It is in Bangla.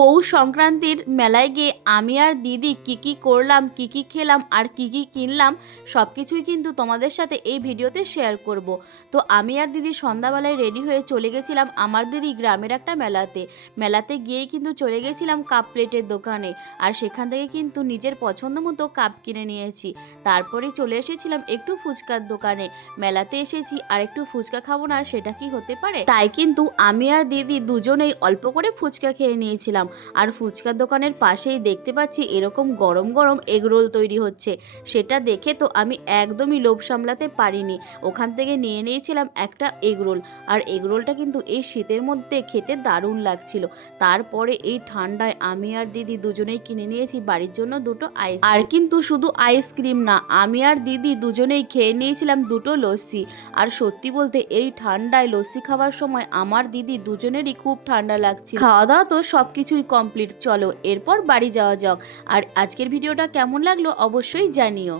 পৌষ সংক্রান্তির মেলায় গিয়ে আমি আর দিদি কি করলাম, কি খেলাম আর কি কিনলাম সব কিছুই কিন্তু তোমাদের সাথে এই ভিডিওতে শেয়ার করব। তো আমি আর দিদি সন্ধ্যাবেলায় রেডি হয়ে চলে গেছিলাম আমার দিদি গ্রামের একটা মেলাতে গিয়েই কিন্তু চলে গেছিলাম কাপ প্লেটের দোকানে। আর সেখান থেকে কিন্তু নিজের পছন্দ মতো কাপ কিনে নিয়েছি। তারপরে চলে এসেছিলাম একটু ফুচকার দোকানে। মেলাতে এসেছি আর একটু ফুচকা খাবো না সেটা কি হতে পারে? তাই কিন্তু আমি আর দিদি দুজনেই অল্প করে ফুচকা খেয়ে নিয়েছিলাম। আর ফুচকার দোকানের পাশেই দেখতে পাচ্ছি এরকম গরম গরম এগরোল তৈরি হচ্ছে। সেটা দেখে তো আমি একদমই লোভ সামলাতে পারিনি, ওখান থেকে নিয়ে নিয়েছিলাম একটা এগরোল। আর এগরোলটা কিন্তু এই শীতের মধ্যে খেতে দারুণ লাগছিল। তারপরে এই ঠান্ডায় আমি আর দিদি দুজনেই কিনে নিয়েছি বাড়ির জন্য দুটো আইস। আর কিন্তু শুধু আইসক্রিম না, আমি আর দিদি দুজনেই খেয়ে নিয়েছিলাম দুটো লস্যি। আর সত্যি বলতে এই ঠান্ডায় লস্যি খাওয়ার সময় আমার দিদি দুজনেরই খুব ঠান্ডা লাগছিল। খাওয়া দাওয়া তো সবকিছুই কমপ্লিট, চলো এরপর বাড়ি যাওয়া যাক। আর আজকের ভিডিওটা কেমন লাগলো অবশ্যই জানিও।